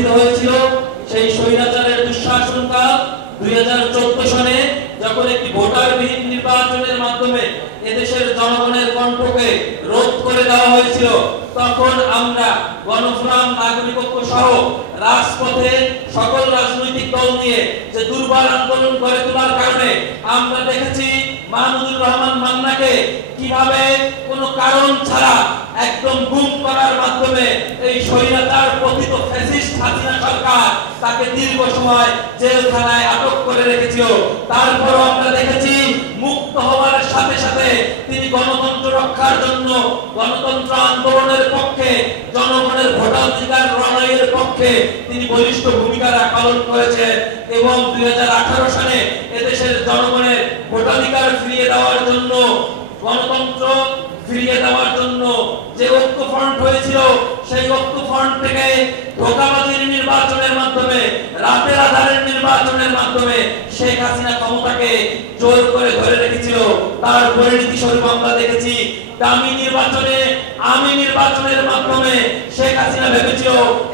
গঠিত হয়েছিল সেই স্বৈরাচারের দুঃশাসনকাল 2014 সনে যখন একটি ভোটারবিহীন নির্বাচনের মাধ্যমে এদেশের জনগণের কণ্ঠকে রোধ করে দেওয়া হয়েছিল, তখন আমরা গণফোরাম, নাগরিক ঐক্য সহ রাজপথে সকল রাজনৈতিক দল নিয়ে যে দুর্বার আন্দোলন গড়ে তোলার কারণে আমরা দেখেছি মাহমুদুর রহমান মান্নাকে কিভাবে কোনো কারণ ছাড়া একদম গুম করার মাধ্যমে এই স্বৈরাচার পতিত ফ্যাসিস্ট হাসিনা সরকার তাকে দীর্ঘ সময় জেলখানায় আটক করে রেখেছিল। তারপরও আমরা দেখেছি মুক্ত হওয়ার সাথে সাথে তিনি গণতন্ত্র রক্ষার জন্য, গণতন্ত্র আন্দোলনের পক্ষে, জনগণের ভোটাধিকার লড়াইয়ের পক্ষে তিনি বলিষ্ঠ ভূমিকা পালন করেছেন এবং 2018 সালে এদেশের জনগণের ভোটাধিকার ফিরিয়ে দেওয়ার জন্য, গণতন্ত্র ফিরিয়ে দেওয়ার জন্য যে ঐক্য ফ্রন্ট হয়েছিল সেই ঐক্য ফ্রন্ট থেকে ধোঁকাবাজির নির্বাচনের মাধ্যমে, রাতের আধারের নির্বাচনের মাধ্যমে শেখ হাসিনা ক্ষমতাকে জোর করে ধরে রেখেছিল। তার পরিণতি স্বরূপ আমরা দেখেছি দামি নির্বাচনে, আমি নির্বাচনের মাধ্যমে শেখ হাসিনা ভেবেছিল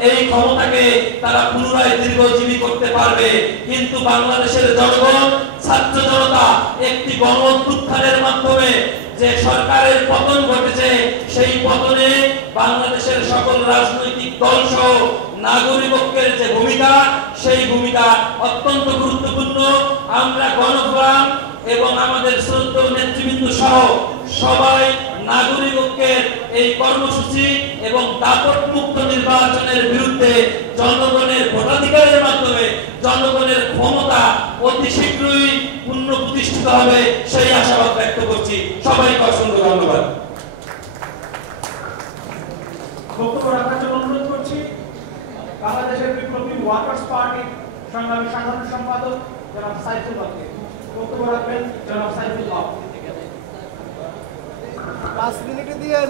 এই ক্ষমতাকে তারা পুনরায় দীর্ঘজীবী করতে পারবে, কিন্তু বাংলাদেশের জনগণ, ছাত্র জনতা একটি গণ অভ্যুত্থানের মাধ্যমে যে সরকারের পতন ঘটেছে সেই পতনে বাংলাদেশের সকল রাজনৈতিক দল সহ নাগরিক ঐক্যের যে ভূমিকা, সেই ভূমিকা অত্যন্ত গুরুত্বপূর্ণ। আমরা গণফোরাম এবং আমাদের শ্রদ্ধেয় নেতৃবৃন্দ সহ সবাই নাগরিক ঐক্যের এই কর্মসূচি এবং দাপট মুক্ত নির্বাচনের বিরুদ্ধে জনগণের ভোটাধিকারের মাধ্যমে জনগণের ক্ষমতা অতি শীঘ্রই পুনঃপ্রতিষ্ঠিত হবে সেই আশাবাদ ব্যক্ত করছি। সবাইকে অসংখ্য ধন্যবাদ। বক্তব্য রাখার জন্য অনুরোধ করছি বাংলাদেশের বিপ্লবী ওয়ার্কার্স পার্টি সংগ্রামী সাধারণ সম্পাদক জনাব সাইফুল্লাহকে। বক্তব্য রাখবেন জনাব সাইফুল্লাহ। 5 মিনিটে দিয়েন।